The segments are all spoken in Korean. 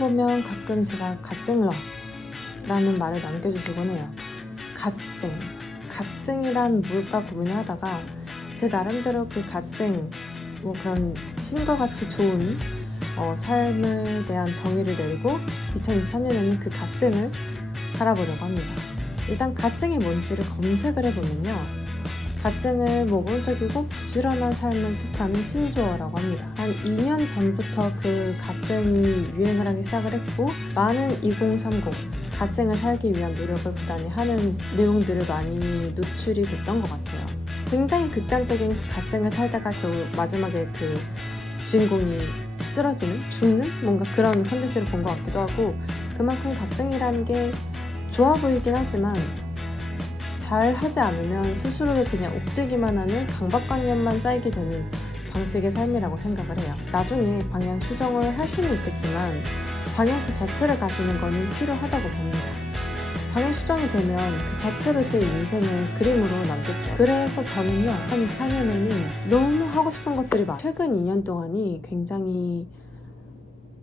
보면 가끔 제가 갓생러라는 말을 남겨주시곤 해요. 갓생, 갓생이란 뭘까 고민을 하다가 제 나름대로 그 갓생 뭐 그런 신과 같이 좋은 어, 삶에 대한 정의를 내리고 2024년에는 그 갓생을 살아보려고 합니다. 일단 갓생이 뭔지를 검색을 해보면요. 갓생을 모범적이고 부지런한 삶을 뜻하는 신조어라고 합니다. 한 2년 전부터 그 갓생이 유행을 하기 시작을 했고 많은 2030 갓생을 살기 위한 노력을 부단히 하는 내용들을 많이 노출이 됐던 것 같아요. 굉장히 극단적인 갓생을 살다가 결국 마지막에 그 주인공이 쓰러지는, 죽는 뭔가 그런 컨텐츠를 본 것 같기도 하고 그만큼 갓생이라는 게 좋아 보이긴 하지만 잘 하지 않으면 스스로를 그냥 옥죄기만 하는 강박관념만 쌓이게 되는 방식의 삶이라고 생각을 해요. 나중에 방향 수정을 할 수는 있겠지만 방향 그 자체를 가지는 거는 필요하다고 봅니다. 방향 수정이 되면 그 자체로 제 인생을 그림으로 남겼죠. 그래서 저는요, 한 4년에는 너무 하고 싶은 것들이 많아요. 최근 2년 동안이 굉장히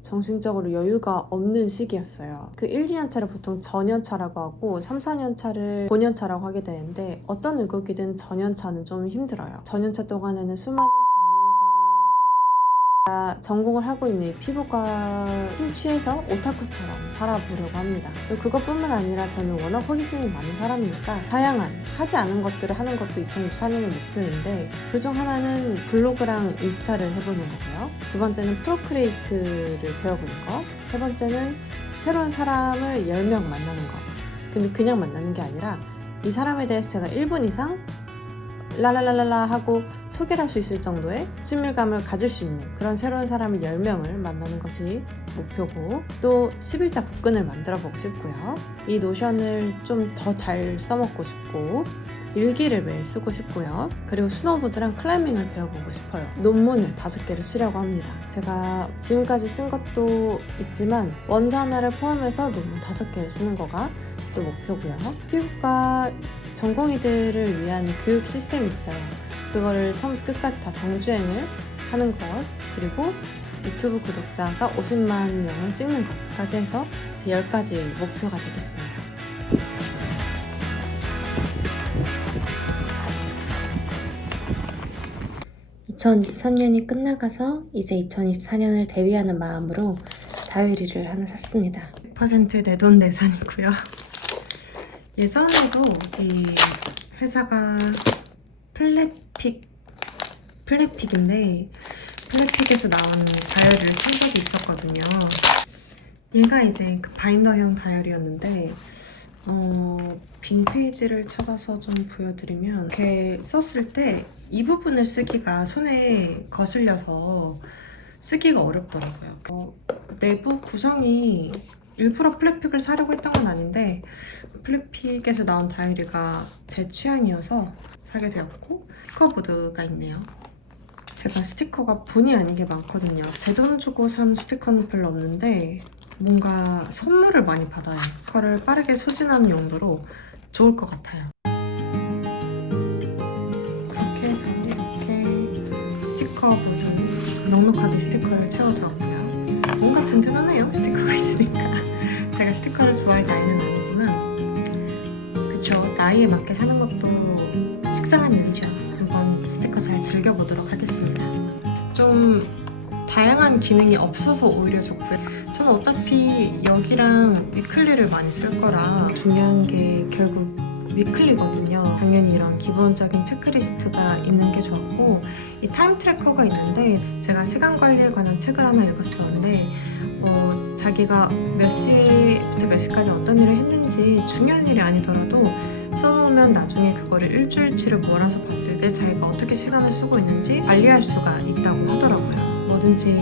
정신적으로 여유가 없는 시기였어요. 그 1, 2년 차를 보통 전연차라고 하고 3, 4년 차를 본연차라고 하게 되는데 어떤 의국이든 전연차는 좀 힘들어요. 전연차 동안에는 수많은 전공을 하고 있는 이 피부과 심취해서 오타쿠처럼 살아보려고 합니다. 그것뿐만 아니라 저는 워낙 호기심이 많은 사람이니까 다양한 하지 않은 것들을 하는 것도 2024년의 목표인데 그중 하나는 블로그랑 인스타를 해보는 거고요. 두 번째는 프로크리에이트를 배워보는 거. 세 번째는 새로운 사람을 10명 만나는 거. 근데 그냥 만나는 게 아니라 이 사람에 대해서 제가 1분 이상 라라라라라 하고 소개를 할 수 있을 정도의 친밀감을 가질 수 있는 그런 새로운 사람을 10명을 만나는 것이 목표고 또 11자 복근을 만들어 보고 싶고요. 이 노션을 좀 더 잘 써먹고 싶고 일기를 매일 쓰고 싶고요. 그리고 스노보드랑 클라이밍을 배워보고 싶어요. 논문을 다섯 개를 쓰려고 합니다. 제가 지금까지 쓴 것도 있지만 원자 하나를 포함해서 논문 다섯 개를 쓰는 거가 또 목표고요. 피부과 전공의들을 위한 교육 시스템이 있어요. 그거를 처음부터 끝까지 다 정주행을 하는 것 그리고 유튜브 구독자가 50만 명을 찍는 것까지 해서 제 10가지 목표가 되겠습니다. 2023년이 끝나가서 이제 2024년을 대비하는 마음으로 다이어리를 하나 샀습니다. 100% 내 돈 내산이고요. 예전에도 이 회사가 플래픽 플래픽인데 플래픽에서 나온 다이어리를 쓴 적이 있었거든요. 얘가 이제 그 바인더형 다이어리였는데 어, 빈 페이지를 찾아서 좀 보여드리면 이렇게 썼을 때 이 부분을 쓰기가 손에 거슬려서 쓰기가 어렵더라고요. 어, 내부 구성이 일부러 플래픽을 사려고 했던 건 아닌데 플래픽에서 나온 다이어리가 제 취향이어서 사게 되었고 스티커보드가 있네요. 제가 스티커가 본의 아니게 많거든요. 제 돈 주고 산 스티커는 별로 없는데 뭔가 선물을 많이 받아요. 스티커를 빠르게 소진하는 용도로 좋을 것 같아요. 스티커보드 넉넉하게 스티커를 채워두었고요. 뭔가 든든하네요. 스티커가 있으니까. 제가 스티커를 좋아할 나이는 아니지만 그쵸 나이에 맞게 사는 것도 식상한 일이죠. 한번 스티커 잘 즐겨보도록 하겠습니다. 좀 다양한 기능이 없어서 오히려 좋고요. 저는 어차피 여기랑 위클리를 많이 쓸 거라 중요한 게 결국 위클리거든요. 당연히 이런 기본적인 체크리스트가 있는 게 좋았고 이 타임 트래커가 있는데 제가 시간 관리에 관한 책을 하나 읽었었는데 어, 자기가 몇 시부터 몇 시까지 어떤 일을 했는지 중요한 일이 아니더라도 써놓으면 나중에 그거를 일주일치를 몰아서 봤을 때 자기가 어떻게 시간을 쓰고 있는지 관리할 수가 있다고 하더라고요. 뭐든지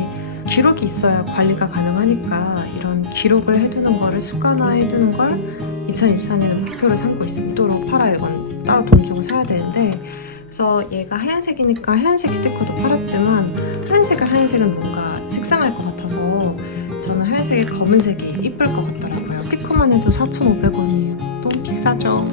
기록이 있어야 관리가 가능하니까 기록을 해두는 거를 습관화해두는 걸 2024년에 목표를 삼고 있도록 팔아요. 이건 따로 돈 주고 사야 되는데 그래서 얘가 하얀색이니까 하얀색 스티커도 팔았지만 하얀색은 하얀색은 뭔가 식상할 것 같아서 저는 하얀색에 검은색이 이쁠 것 같더라고요. 스티커만 해도 4,500원이에요. 너무 비싸죠.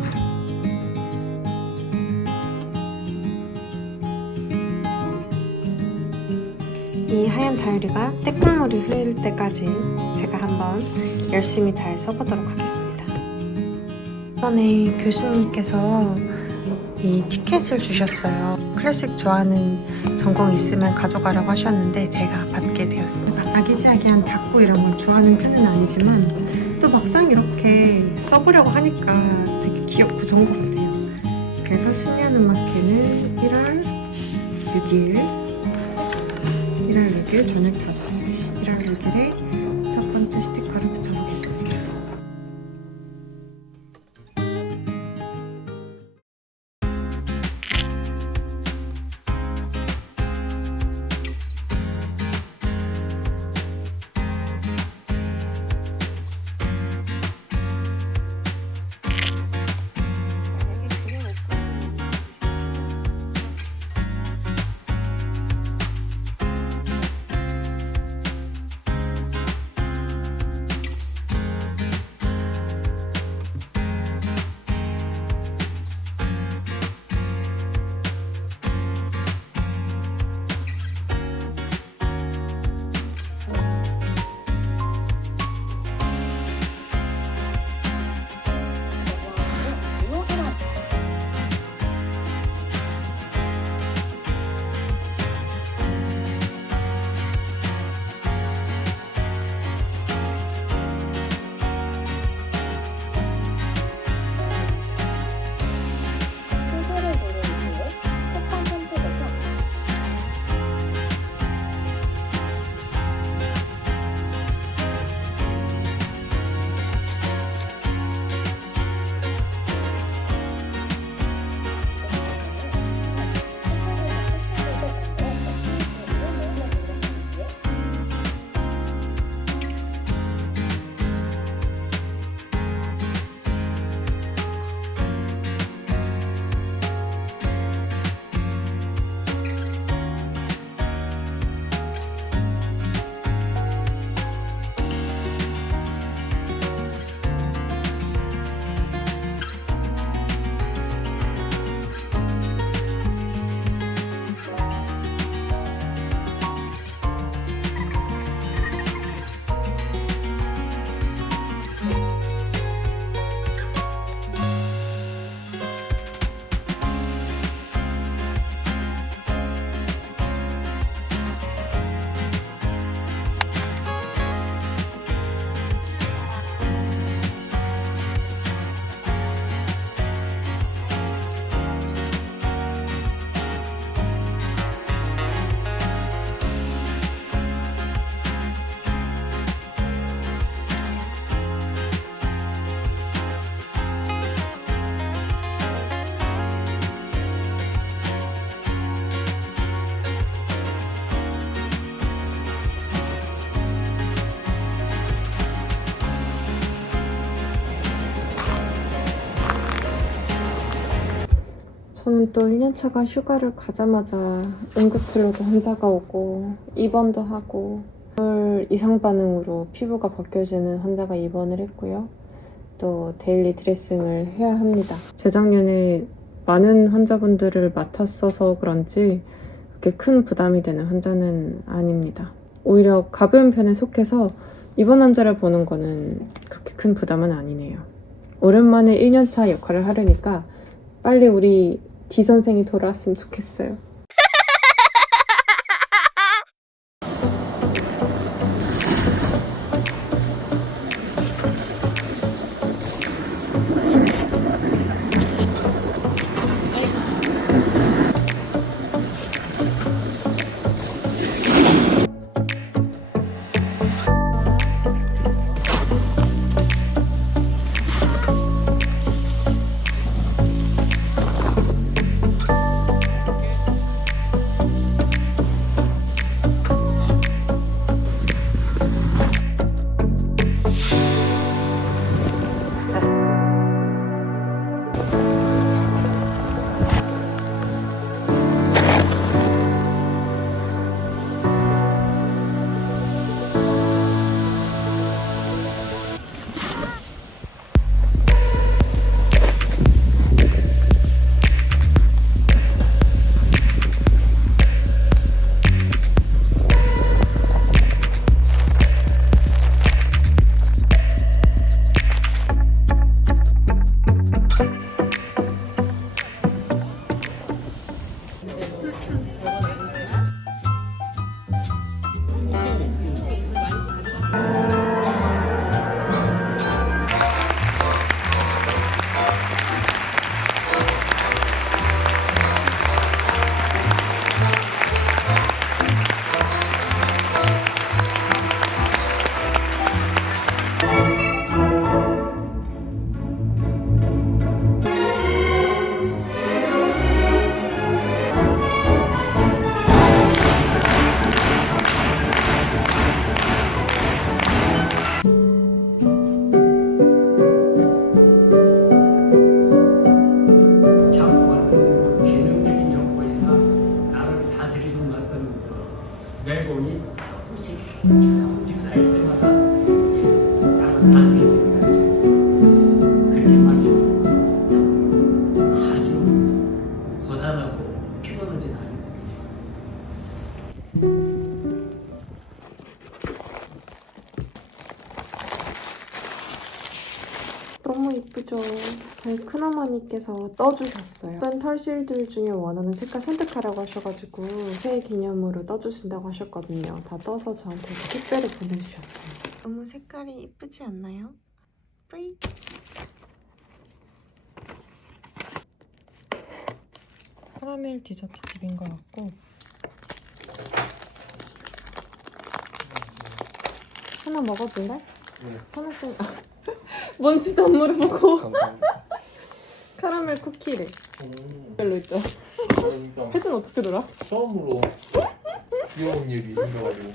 이 하얀 다이어리가 때국물이 흐를 때까지 제가 한번 열심히 잘 써보도록 하겠습니다. 이번에 교수님께서 이 티켓을 주셨어요. 클래식 좋아하는 전공 있으면 가져가라고 하셨는데 제가 받게 되었습니다. 아기자기한 닭고 이런 걸 좋아하는 편은 아니지만 또 막상 이렇게 써보려고 하니까 되게 귀엽고 좋은 것 같아요. 그래서 신년 음악회는 1월 6일 1월 6일 저녁 5시 1월 6일에 첫 번째 스티커를 붙여보겠습니다. 저는 또 1년차가 휴가를 가자마자 응급실로도 환자가 오고 입원도 하고 물 이상 반응으로 피부가 벗겨지는 환자가 입원을 했고요. 또 데일리 드레싱을 해야 합니다. 재작년에 많은 환자분들을 맡았어서 그런지 그렇게 큰 부담이 되는 환자는 아닙니다. 오히려 가벼운 편에 속해서 입원 환자를 보는 거는 그렇게 큰 부담은 아니네요. 오랜만에 1년차 역할을 하려니까 빨리 우리 D 선생이 돌아왔으면 좋겠어요. 고단하고 피곤하지는 않았어요. 너무 이쁘죠? 저희 큰어머니께서 떠주셨어요. 예쁜 털실들 중에 원하는 색깔 선택하라고 하셔가지고 새해 기념으로 떠주신다고 하셨거든요. 다 떠서 저한테 택배를 보내주셨어요. 너무 색깔이 이쁘지 않나요? 뿌이. 카라멜 디저트 팁인 것 같고 하나 먹어볼래? 네. 하나씩 뭔지도 안 물어보고 감사합니다. 카라멜 쿠키를 오, 별로 있죠. 그러니까 혜준 어떻게 놀아? 처음으로 귀여운 얘기 생겨가지고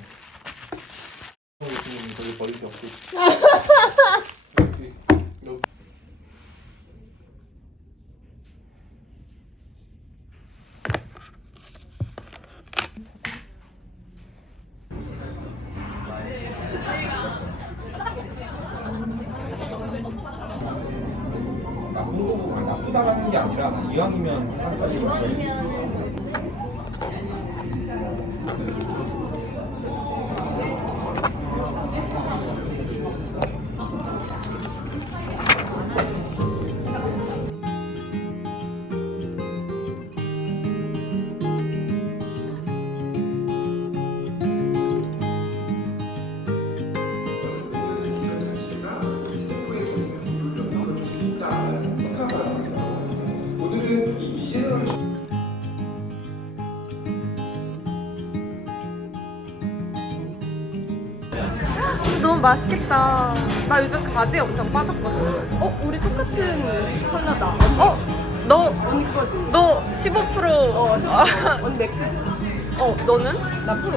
너무 맛있겠다. 나 요즘 가지 엄청 빠졌거든. 어, 우리 똑같은 컬러다. 어, 너 언니 거지? 너 15%. 어, 언니 맥스지. 어, 너는? 나 프로.